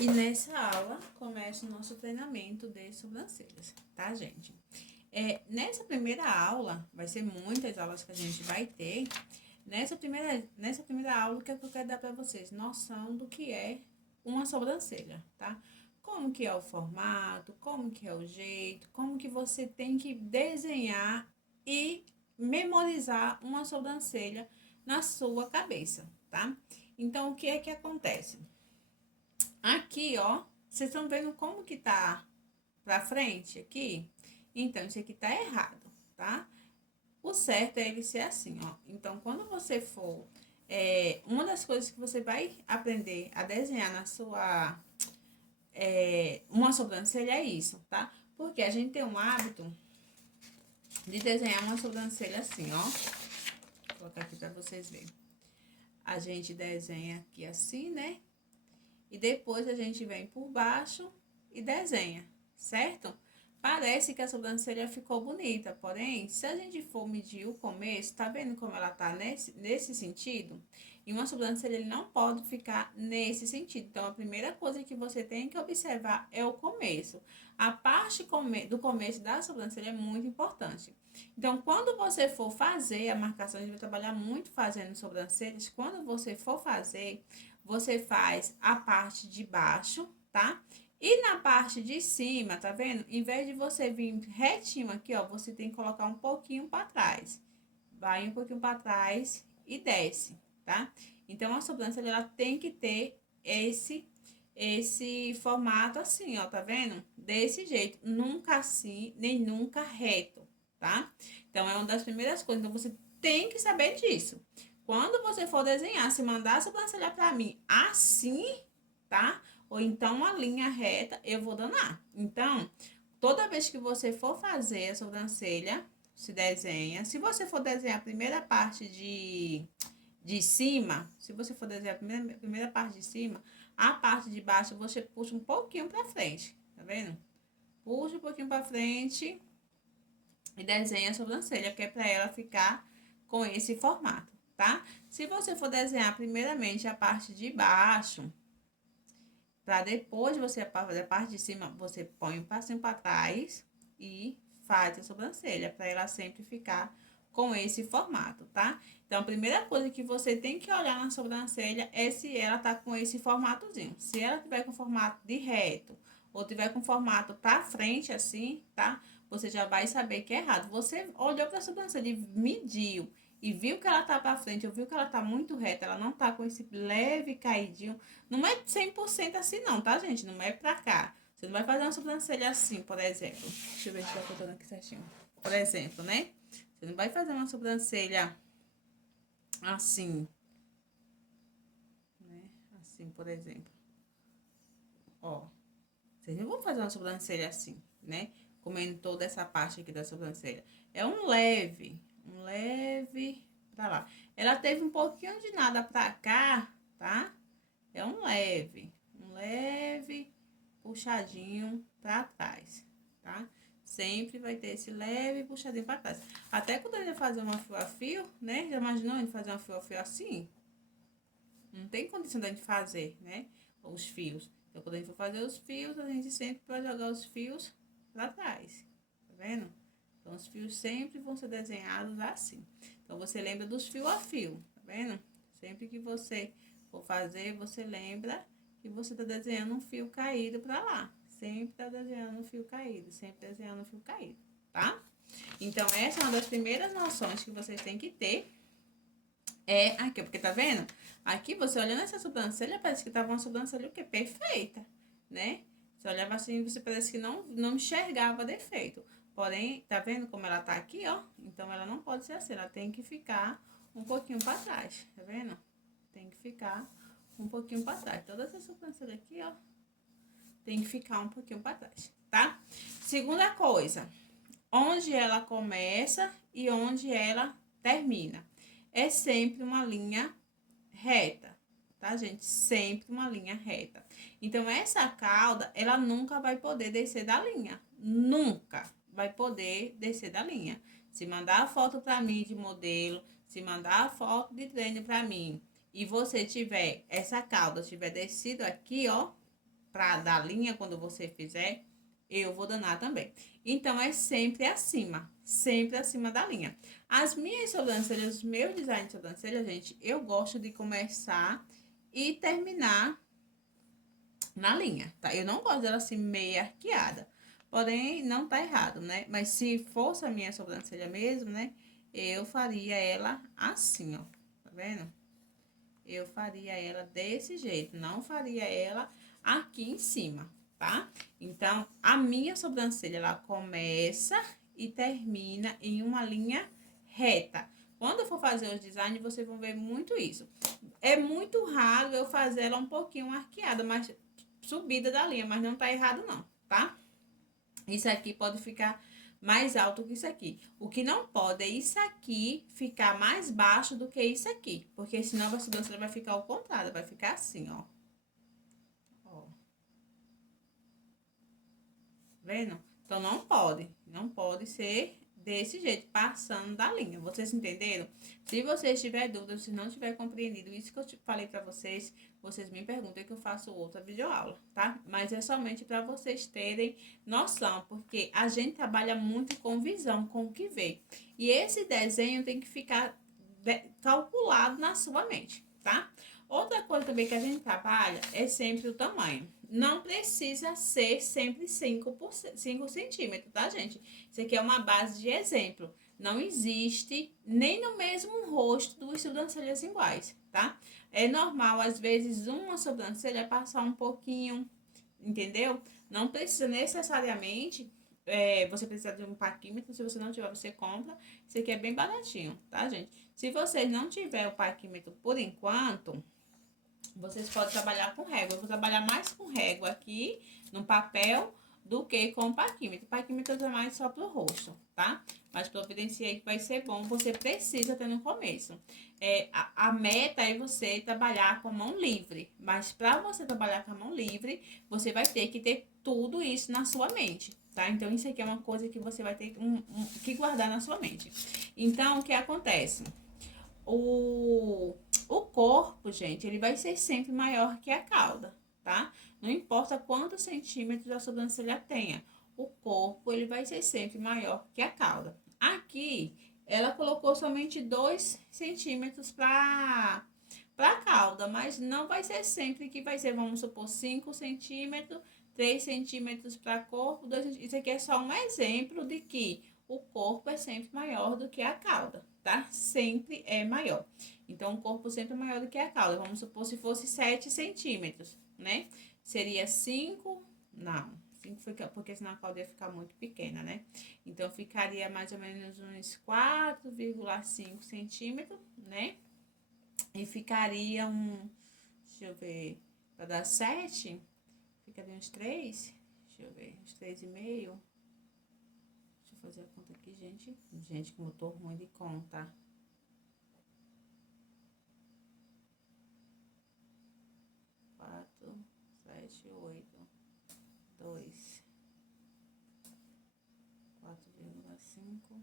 E nessa aula começa o nosso treinamento de sobrancelhas, tá, gente? Nessa primeira aula, vai ser muitas aulas que a gente vai ter. Nessa primeira aula, o que é que eu quero dar para vocês? Noção do que é uma sobrancelha, tá? Como que é o formato, como que é o jeito, como que você tem que desenhar e memorizar uma sobrancelha na sua cabeça, tá? Então, o que é que acontece? Aqui, ó, vocês estão vendo como que tá pra frente aqui? Então, isso aqui tá errado, tá? O certo é ele ser assim, ó. Então, quando você for... uma das coisas que você vai aprender a desenhar na sua... uma sobrancelha é isso, tá? Porque a gente tem um hábito de desenhar uma sobrancelha assim, ó. Vou colocar aqui pra vocês verem. A gente desenha aqui assim, né? E depois a gente vem por baixo e desenha, certo? Parece que a sobrancelha ficou bonita, porém, se a gente for medir o começo, tá vendo como ela tá nesse sentido? E uma sobrancelha ele não pode ficar nesse sentido. Então, a primeira coisa que você tem que observar é o começo. A parte do começo da sobrancelha é muito importante. Então, quando você for fazer a marcação, a gente vai trabalhar muito fazendo sobrancelhas. Quando você for fazer, você faz a parte de baixo, tá? E na parte de cima, tá vendo? Em vez de você vir retinho aqui, ó, você tem que colocar um pouquinho para trás. Vai um pouquinho para trás e desce, tá? Então, a sobrancelha, ela tem que ter esse formato assim, ó, tá vendo? Desse jeito, nunca assim, nem nunca reto, tá? Então, é uma das primeiras coisas, então você tem que saber disso. Quando você for desenhar, se mandar a sobrancelha pra mim assim, tá? Ou então uma linha reta, eu vou danar. Então, toda vez que você for fazer a sobrancelha, se desenha. Se você for desenhar a primeira parte de cima, se você for desenhar a primeira parte de cima, a parte de baixo você puxa um pouquinho pra frente, tá vendo? Puxa um pouquinho pra frente e desenha a sobrancelha, que é pra ela ficar com esse formato, tá? Se você for desenhar primeiramente a parte de baixo, para depois você fazer a parte de cima, você põe um passinho para trás e faz a sobrancelha, para ela sempre ficar com esse formato, tá? Então, a primeira coisa que você tem que olhar na sobrancelha é se ela tá com esse formatozinho. Se ela tiver com formato de reto ou tiver com formato para frente assim, tá? Você já vai saber que é errado. Você olhou para a sobrancelha e mediu e viu que ela tá para frente, ou viu que ela tá muito reta, ela não tá com esse leve caidinho. Não é 100% assim não, tá, gente? Não é pra cá. Você não vai fazer uma sobrancelha assim, por exemplo. Deixa eu ver se tá contando aqui certinho. Por exemplo, né? Você não vai fazer uma sobrancelha assim, né? Assim, por exemplo. Ó, vocês não vão fazer uma sobrancelha assim, né? Comendo toda essa parte aqui da sobrancelha. É um leve pra lá. Ela teve um pouquinho de nada pra cá, tá? É um leve puxadinho pra trás, tá? Sempre vai ter esse leve puxadinho pra trás. Até quando ele vai fazer uma fio a fio, né? Já imaginou ele fazer uma fio a fio assim? Não tem condição da gente fazer, né? Os fios. Então, quando a gente for fazer os fios, a gente sempre vai jogar os fios pra trás. Tá vendo? Então, os fios sempre vão ser desenhados assim. Então, você lembra dos fio a fio, tá vendo? Sempre que você for fazer, você lembra que você tá desenhando um fio caído pra lá. Sempre tá desenhando um fio caído, sempre desenhando um fio caído, tá? Então, essa é uma das primeiras noções que vocês têm que ter. É aqui, porque tá vendo? Aqui, você olhando essa sobrancelha, parece que tava uma sobrancelha o quê? Perfeita, né? Você olhava assim, você parece que não enxergava defeito. Porém, tá vendo como ela tá aqui, ó? Então, ela não pode ser assim, ela tem que ficar um pouquinho pra trás, tá vendo? Tem que ficar um pouquinho pra trás. Toda essa sobrancelha aqui, ó, tem que ficar um pouquinho pra trás, tá? Segunda coisa, onde ela começa e onde ela termina. É sempre uma linha reta, tá, gente? Sempre uma linha reta. Então, essa cauda, ela nunca vai poder descer da linha. Nunca vai poder descer da linha. Se mandar a foto para mim de modelo, se mandar a foto de treino para mim, e você tiver essa cauda, tiver descido aqui, ó, pra dar linha quando você fizer, eu vou danar também. Então, é sempre acima da linha. As minhas sobrancelhas, os meus designs de sobrancelha, gente, eu gosto de começar e terminar na linha, tá? Eu não gosto dela assim meio arqueada. Porém, não tá errado, né? Mas se fosse a minha sobrancelha mesmo, né? Eu faria ela assim, ó. Tá vendo? Eu faria ela desse jeito, não faria ela aqui em cima, tá? Então, a minha sobrancelha, ela começa e termina em uma linha reta. Quando eu for fazer os designs, vocês vão ver muito isso. É muito raro eu fazer ela um pouquinho arqueada, mas subida da linha, mas não tá errado não, tá? Isso aqui pode ficar mais alto que isso aqui. O que não pode é isso aqui ficar mais baixo do que isso aqui, porque senão a sobrancelha vai ficar ao contrário, vai ficar assim, ó. Ó. Vendo? Então não pode ser desse jeito, passando da linha. Vocês entenderam? Se vocês tiverem dúvidas, se não tiver compreendido isso que eu falei pra vocês, vocês me perguntem que eu faço outra videoaula, tá? Mas é somente para vocês terem noção, porque a gente trabalha muito com visão, com o que vê. E esse desenho tem que ficar calculado na sua mente, tá? Outra coisa também que a gente trabalha é sempre o tamanho. Não precisa ser sempre 5 centímetros, tá, gente? Isso aqui é uma base de exemplo. Não existe nem no mesmo rosto duas sobrancelhas iguais, tá? É normal, às vezes, uma sobrancelha passar um pouquinho, entendeu? Não precisa necessariamente, você precisa de um paquímetro. Se você não tiver, você compra. Isso aqui é bem baratinho, tá, gente? Se vocês não tiver o paquímetro por enquanto, vocês podem trabalhar com régua. Eu vou trabalhar mais com régua aqui no papel do que com paquímetro. Paquímetro é mais só pro rosto, tá? Mas providenciei que vai ser bom. Você precisa ter no começo. A meta é você trabalhar com a mão livre. Mas para você trabalhar com a mão livre, você vai ter que ter tudo isso na sua mente, tá? Então, isso aqui é uma coisa que você vai ter que guardar na sua mente. Então, o que acontece? O corpo, gente, ele vai ser sempre maior que a cauda, tá? Não importa quantos centímetros a sobrancelha tenha, o corpo, ele vai ser sempre maior que a cauda. Aqui, ela colocou somente 2 centímetros para a cauda, mas não vai ser sempre que vai ser, vamos supor, 5 centímetros, 3 centímetros para corpo, 2 centímetros. Isso aqui é só um exemplo de que o corpo é sempre maior do que a cauda, tá? Sempre é maior. Então, o corpo sempre é maior do que a cauda. Vamos supor se fosse 7 centímetros, né? Seria 5, não, 5 fica, porque senão a cauda ia ficar muito pequena, né? Então, ficaria mais ou menos uns 4,5 centímetros, né? E ficaria deixa eu ver, para dar 7, ficaria uns 3, deixa eu ver, uns 3,5. Deixa eu fazer a conta aqui, gente. Gente, como eu tô ruim de conta. 4, 7, 8, 2, 4,5,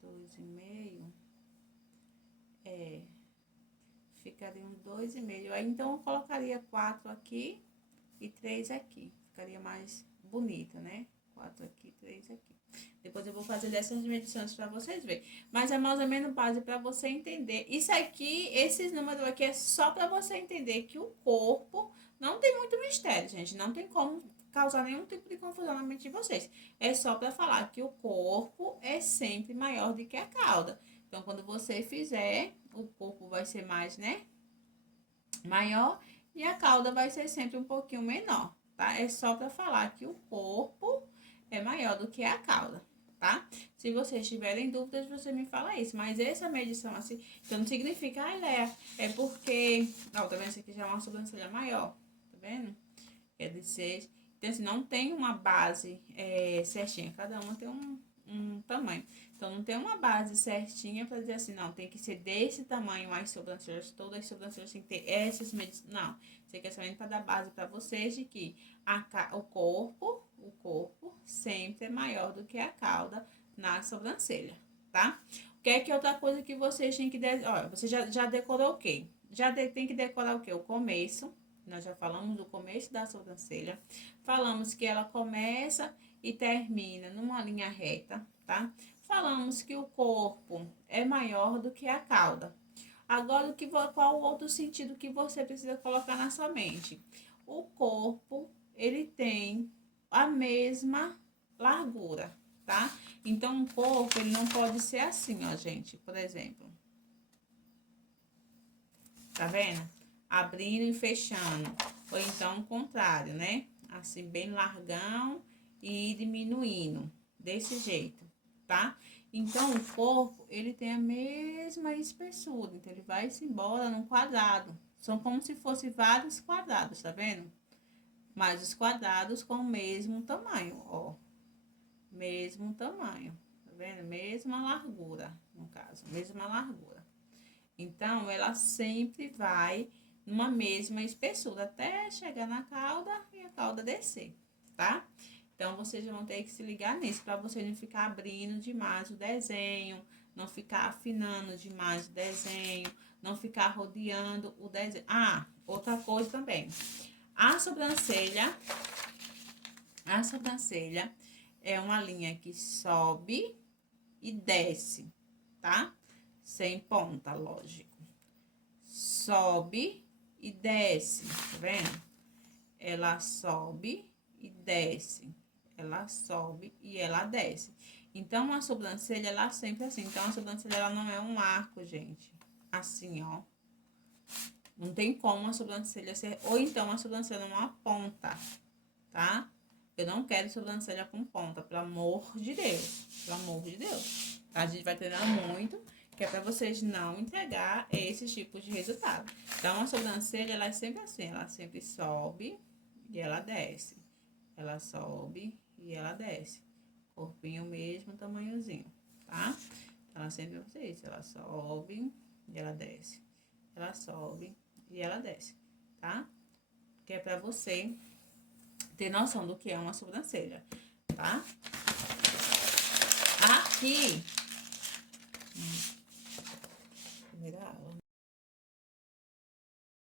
2,5. Ficaria uns 2,5. Aí, então, eu colocaria 4 aqui e 3 aqui. Ficaria mais bonita, né? 4 aqui, 3 aqui. Depois eu vou fazer dessas medições para vocês verem. Mas é mais ou menos base para você entender. Isso aqui, esses números aqui é só para você entender que o corpo não tem muito mistério, gente. Não tem como causar nenhum tipo de confusão na mente de vocês. É só para falar que o corpo é sempre maior do que a cauda. Então, quando você fizer, o corpo vai ser mais, né? Maior e a cauda vai ser sempre um pouquinho menor, tá? É só para falar que o corpo é maior do que a cauda, tá? Se vocês tiverem dúvidas, você me fala isso. Mas essa medição assim, então não significa, Léa, é porque... Ó, tá vendo? Esse aqui já é uma sobrancelha maior, tá vendo? Quer dizer, então assim, não tem uma base certinha, cada uma tem um tamanho. Então, não tem uma base certinha para dizer assim, não, tem que ser desse tamanho as sobrancelhas, todas as sobrancelhas tem que ter essas medidas. Não, isso aqui é somente para dar base para vocês de que o corpo sempre é maior do que a cauda na sobrancelha, tá? O que é que outra coisa que vocês têm que... Olha, você já decorou o quê? Tem que decorar o quê? O começo, Nós já falamos do começo da sobrancelha. Falamos que ela começa e termina numa linha reta, tá? Falamos que o corpo é maior do que a cauda. Agora, qual o outro sentido que você precisa colocar na sua mente? O corpo, ele tem a mesma largura, tá? Então, o corpo, ele não pode ser assim, ó, gente. Por exemplo. Tá vendo? Abrindo e fechando. Ou então, o contrário, né? Assim, bem largão e diminuindo. Desse jeito, tá? Então, o corpo, ele tem a mesma espessura. Então, ele vai se embora num quadrado. São como se fossem vários quadrados, tá vendo? Mas os quadrados com o mesmo tamanho, ó. Mesmo tamanho, tá vendo? Mesma largura, no caso. Mesma largura. Então, ela sempre vai numa mesma espessura, até chegar na cauda e a cauda descer, tá? Então, vocês vão ter que se ligar nisso, para você não ficar abrindo demais o desenho, não ficar afinando demais o desenho, não ficar rodeando o desenho. Ah, outra coisa também. A sobrancelha é uma linha que sobe e desce, tá? Sem ponta, lógico. Sobe e desce, tá vendo? Ela sobe e desce. Ela sobe e ela desce. Então, a sobrancelha, ela sempre assim. Então, a sobrancelha, ela não é um arco, gente. Assim, ó. Não tem como a sobrancelha ser... Ou então, a sobrancelha é uma ponta, tá? Eu não quero sobrancelha com ponta, pelo amor de Deus. Pelo amor de Deus. A gente vai treinar muito, que é pra vocês não entregar esses tipos de resultado. Então, a sobrancelha, ela é sempre assim. Ela sempre sobe e ela desce. Ela sobe e ela desce. Corpinho mesmo, tamanhozinho, tá? Ela sempre vai ser isso. Ela sobe e ela desce. Ela sobe e ela desce, tá? Que é pra você ter noção do que é uma sobrancelha, tá? Aqui, primeira água.